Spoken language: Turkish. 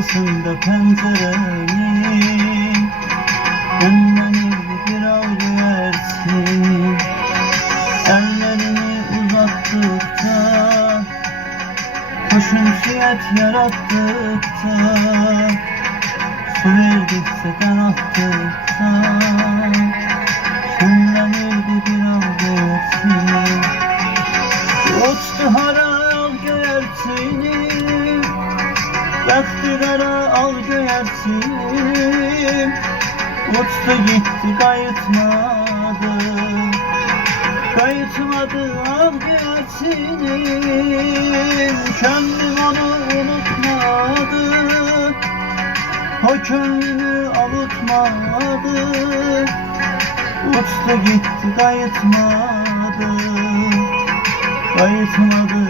karşısında pencerenin önüne bir avlu yersin. Ellerini uzattıkça, husunsiyet yarattıkça, su verdikçe kan attıkça, şenlenirdi bir avlu yersin. Uçtu haral göğertini, yaktı kara al göğertini. Uçtu gitti kayıtmadı, kayıtmadı al göğertini. Gönlüm onu unutmadı, o gönlünü avutmadı. Uçtu gitti kayıtmadı, kayıtmadı